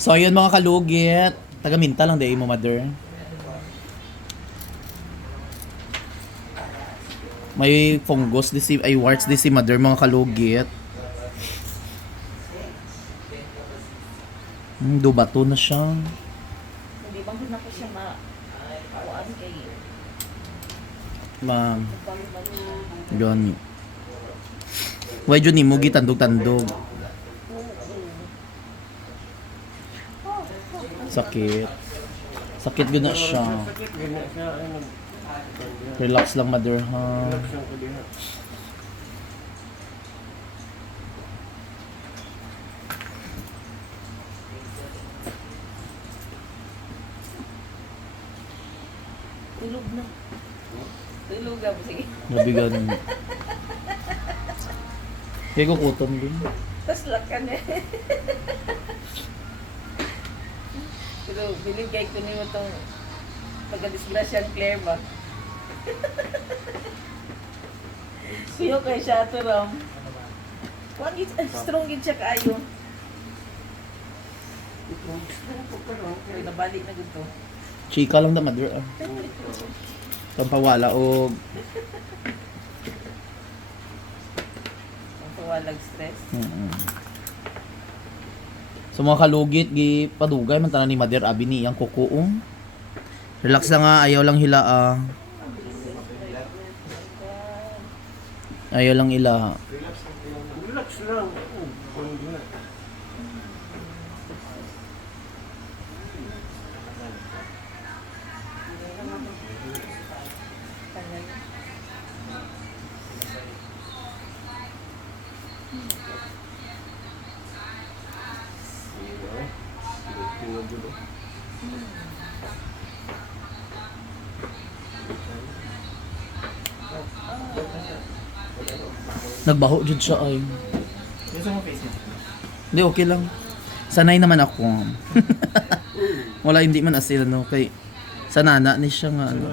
So ayun mga kalugit, taga-minta lang day mo mother. May fungus di si ay warts di si mother mga kalugit. Dubato na siya. Hindi bang na ko siya mawaan kay Ma Gani. Why jud ni mo gitandog-tandog. Sakit. Sakit gud na siya. Sakit din na siya. Relax lang mother ha. Relax lang ko diha. tulog na. Tulog na po, sige. Nabigan. Kaya ko kutom din. Tapos lakan eh. Pero binigay ko niyo itong pagka-disgrasyan Claire ba? Siyo kay siya ito ram. Strong gid siya kaayo. Pero nabalik na gito. Chika lang da mother. Pampawala o Ang pawalag stress. So mga kalugit gi padugay man tanan ni mother abi ni ang kukuong. Relax lang nga, ayaw lang hila Ayaw lang ila. Relax lang. Kung di na. Nagbaho jud siya ay. Yung sa mga face mo. Hindi okay lang. Sanay naman ako. Wala hindi man as no kay sanana ni siya nga ano.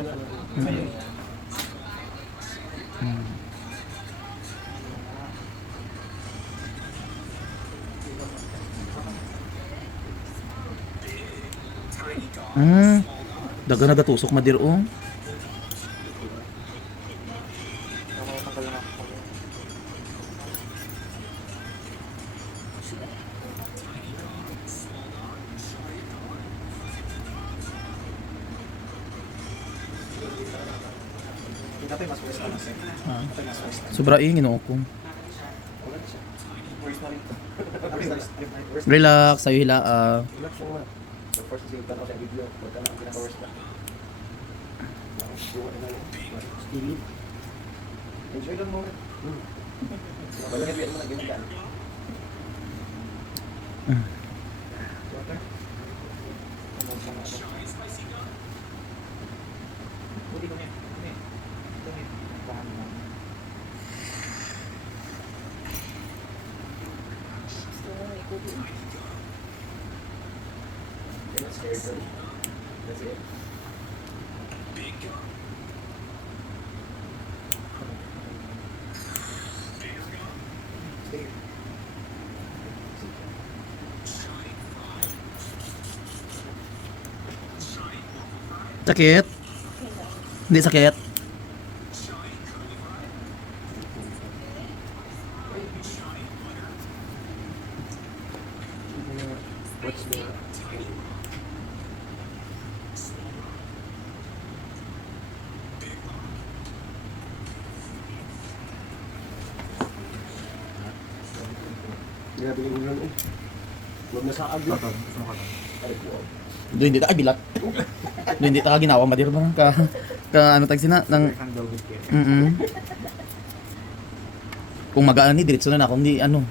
Daga nagatusok madir o. Sobra ingin ako. Relax, sayo hila. Relax lang na. First kasi tanaw sa video. Wala na pinaka-worst na. Stevie. Enjoy lang mo. Wala na biyan mo na ganyan. Gusto mo may kubi. That's it. Sakit? Hindi sakit? What's the... Grabe yung ulan eh. Huwag na saag yun. Ay, wow. Doon hindi ta ay bilat. Doon hindi ta ginawa madir ba ka ano tag sina nang Kung magaan ni diretso na ako hindi ano.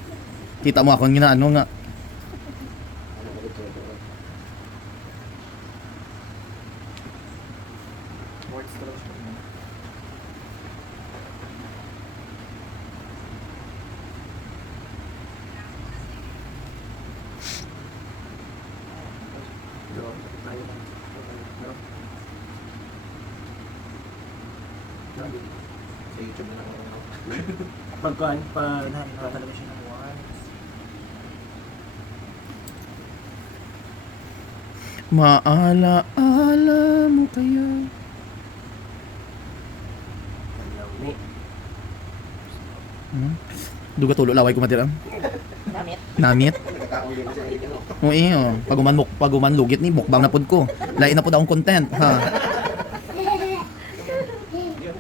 Kita mo ako gina ano nga. Sa YouTube na lang ako. Pagkaan pa television ng once. Maala-ala mo kaya. Duga tulo laway ko matirang. Namit. Namit. Nagkakauli na siya. Oo iyo. Paguman lugit ni mukbang na pud ko. Lain na pud akong content, ha.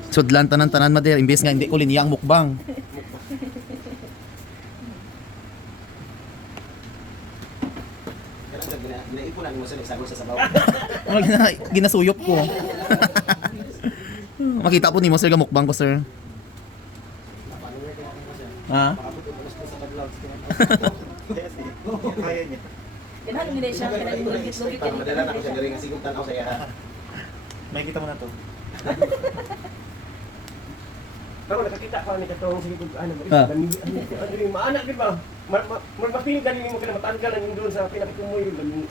Sudlan tanan-tanan mader imbes nga hindi ko linya ang mukbang. Ginaipunan mo sa isagol sa sabaw. Ano ginasuyop ko. Makita po ni mo sir ga mukbang ko sir. Ha? Kaya niya. Kailangan nila siya. Kailangan lugit-lugit. Madala na ko siya galing sigong tanaw sa iya. May kita mo na to. Pero nakakita ko ni katong sige kung ano Ah. ano yung maanak din ba? Magpapili ka mo kana matanggal ang doon sa pinakitumoy man.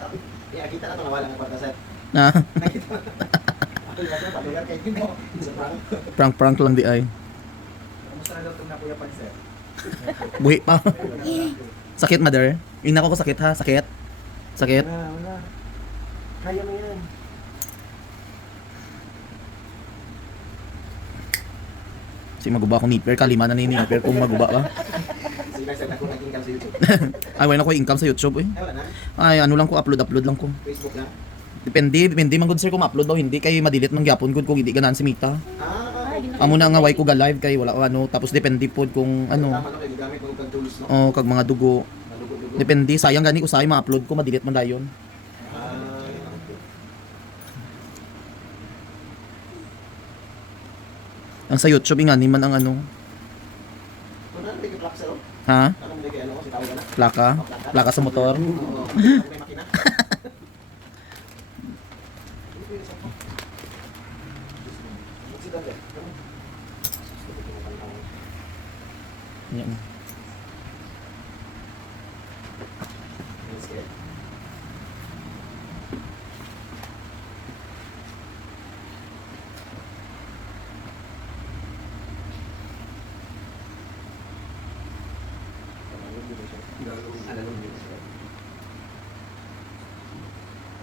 Iya, kita na to nawala ng kwarta sir. Ha? Nakita. Ako yung basta palugar kay Timo. Sa prank. Prank lang di ay. Kamusta na daw itong nakuya pag sir? Buhi pa. Sakit mother. Ina ko sakit ha, sakit. Sakit. Wala. Kaya mo yan. Si maguba ko nipper kalima na ni nipper kung maguba ka. Sige sir, ako naging sa YouTube. Ay wala ko income sa YouTube eh. Ay, wala na. Ay ano lang ko upload lang ko. Facebook na. Depende man gud sir kung ma-upload ba o hindi kay madilit man gyapon gud kung hindi ganahan si Mita. Ah, Amo na nga way ko ga live kay wala ko ano tapos depende pod kung ano. tama no kay gigamit mo kag tools no. Oh, kag mga dugo. Malugo-lugo. Depende sayang gani usahay ma-upload ko madilit man dayon. Ah, Ang sa YouTube nga ni man ang ano. Ano na bigay plak sir? Ha? Ano mo bigay ano ko si tawag na? Plaka? Plaka sa motor. Oo. May makina. Yan.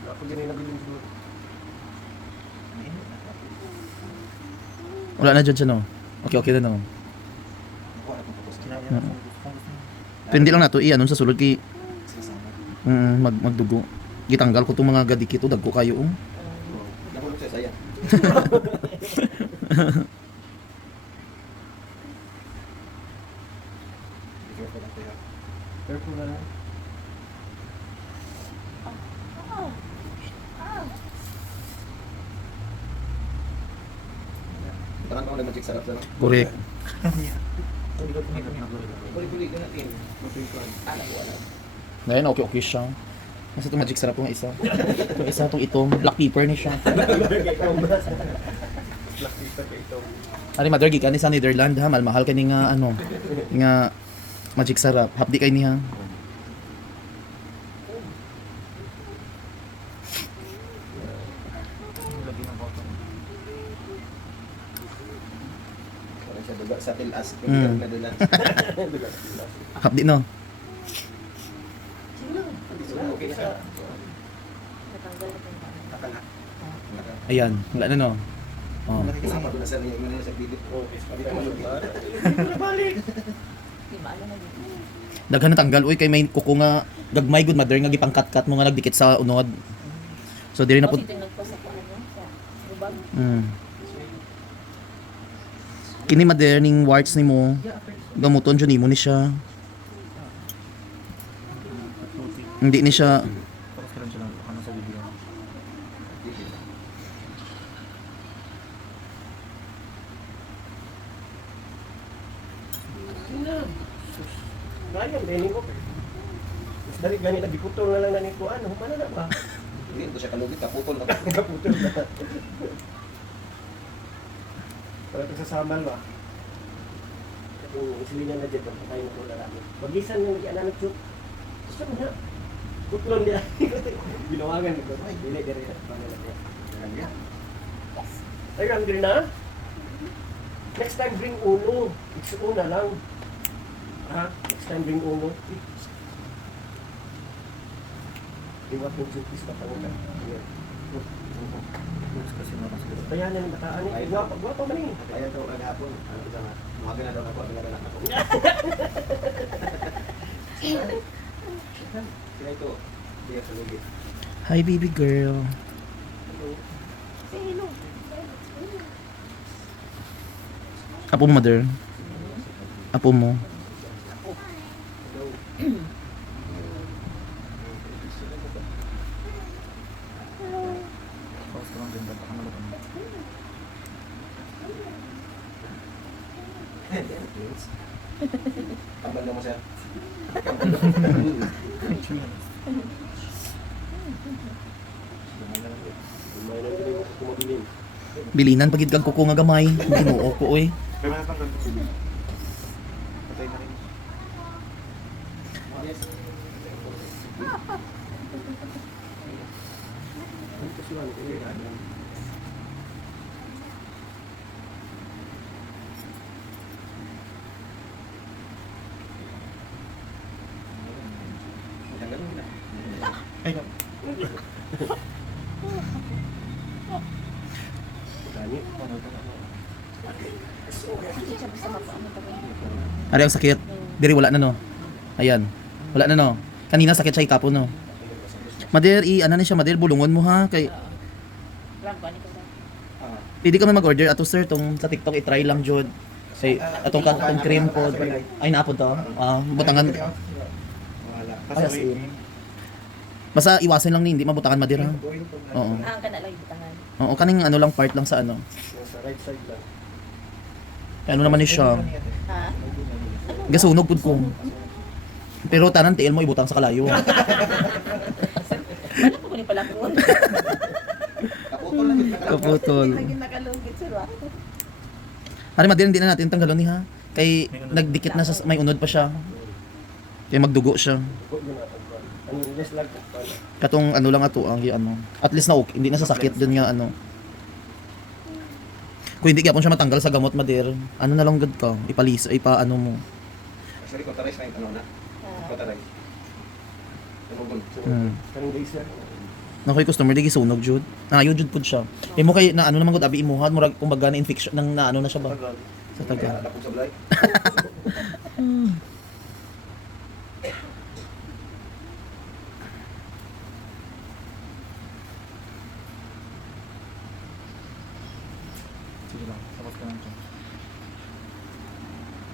Ako din na bilin siguro. Wala na dyan siya no. Okay na no. Pwede lang na to i-ano sa sulod kay magdugo. Gitanggal ko tong mga gadikito dagko kayo. Nahulog sa saya. Careful na lang. Tangan ko nag-check sarap sa no. Correct. Kulit-kulit ko natin. Ala ko wala. Ngayon okay siya. Nasa itong magic sarap yung isa. Itong isa itong itom. Black pepper ni siya. Ari mother gikan ni sa Netherlands ha. Mahal kay ni nga ano. Nga magic sarap. Hapdi kay ni ha. Wala siya duga sa tilas. Mm. Na dulas. Hapdi no. Okay na siya. Natanggal na yung ano. Nakala. Ayan. Wala na no. Oh. Nakikisama ko na sa niya. Yung sa video. Hindi ka malugit. Di maano na yun. Daghan na tanggal uy kay may kuko nga gagmay good mother nga gipangkat-kat mo nga nagdikit sa unod. So diri na pud Kasi ito yung nagpasa ko ano sa ubag. Kini mother ning warts nimo gamuton jud nimo ni siya. Hindi ni siya Tapos ka lang siya lang. Baka nasa video. Ngayon, dining ko. Mas dali gani na biputol na lang na nito ano, humana na ba? Hindi ko siya kalugit. Kaputol na. Kaputol na. Para ito sa samal ba? Kung silinya na dyan, pagpakain ko na namin. Magisan yung nag-ianan ng chuk. Gusto mo na. Putlon niya. Binawagan ko. Ay, dili, dili. Ay, hungry na? Next time bring uno. It's una lang. Ha? Next time bring uno. Iwat ng chupis pa tanong ka. Ayan. Kasi naman siguro. Kaya na yung bataan niya. Guwapo man eh. Kaya ito kagahapon. Ano ito nga? Umaga na daw ako. Pinadala ako. Sila ito. Diya sa lugit. Hi, baby girl. Say hello. Apo mo, mother. Apo mo. Bawas ko lang din. Baka malukan. Tambal na mo sir. May nang din yung kumabilin. Bilinan pagid kang kuko nga gamay. Ginuo ko oy. Pero natanggal. Patay na rin. Ito sila. Tanggal mo na. Ay, no. Dani. Ano ito? Hindi siya basta mapaano tayo. Ari ang sakit. Diri wala na no. Ayan. Wala na no. Kanina sakit siya ikapo no. Mother, ano na siya, mother, bulungon mo ha. Kay, Lang ba nito ba? pwede ka man mag-order ato sir, tong sa TikTok, i-try lang jud. Kay, atong cream pod. Ay, naapod to. Butangan. Wala. Kasi As in. Basta iwasan lang ni, hindi mabutangan mother ha. Oo. Ah, ang kana lang butangan. Oo, kaning ano lang part lang sa ano. Nasa right side lang. Ano naman ni siya. Ha? Gasunog pud ko. Pero tanan tiil mo ibutang sa kalayo. Ano po ni pala ko? Kaputol na kita. Kaputol. Lagi nakalungkit sir. Ari mother, hindi na natin tanggalon ni ha. Kay nagdikit na sa may unod pa siya. Kaya magdugo siya. Huwag yun natin. Ano, just like that. Katong ano lang ato ang ano. At least na okay, hindi na sasakit dun nga ano. Kung hindi gyapon siya matanggal sa gamot mader, ano na lang gud ka, ipa ano mo. Actually, kotarais na yung ano na. Kotarais. Tumugon. Karing laser. Na kay customer di gisunog jud. Nangayo jud pud siya. Imo kay na ano naman gud abi imuhan murag kumbaga na infection nang na ano na siya ba Tagal. sa Kaya taga. nakapag sablay. Sige lang. Tapos ka lang siya.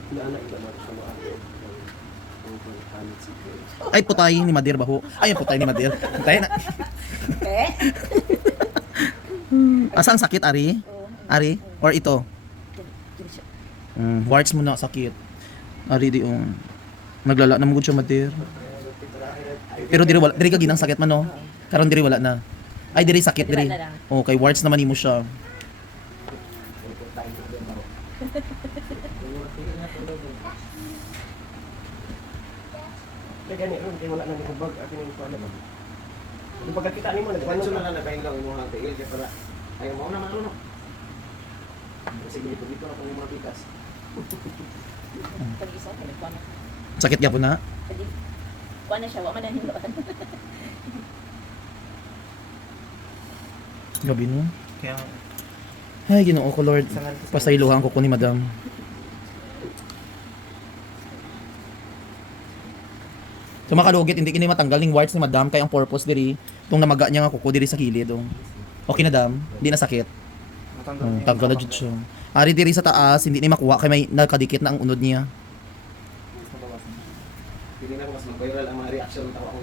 Inaanak ila natin sa mga ano. Ang panit sa Ay putay ni Madir baho. Ay putay ni Madir. Putay na. Eh? Asa ang sakit ari? Ari or ito? Dili siya. Warts mo na sakit. Ari di naglala na mo gud siya Madir. Pero diri ka ginang sakit man no. Karon diri wala na. Ay diri sakit diri. Wala na lang. Oh, kay warts naman imo siya. Kaya gani ron kay wala nang ibag akin yung kuan ba. Yung pagkakita nimo Kwanso na nagkuan lang nakain lang yung mga tigil. Kaya para, ayaw mo naman ano no. Sige, dito ako yung mga pikas. Pag isa kay kuan na. Sakit gyapon na. Pwede. Kuan na siya, wa man na hinuan. Gabi no. Kaya, Ay, Ginoo ko Lord. Sangal- Pasaylohan ko ni Madam. So makalugit, hindi kini matanggal ning warts ni Madam kay ang purpose diri tong namaga niya nga kuko diri sa gilid oh. Okay na dam, di na sakit. matanggal. Tanggal na jud siya. Ari diri sa taas, hindi ni makuha kay may nakadikit na ang unod niya. Hindi na mas mag-viral ang mga reaction ng tawa ko.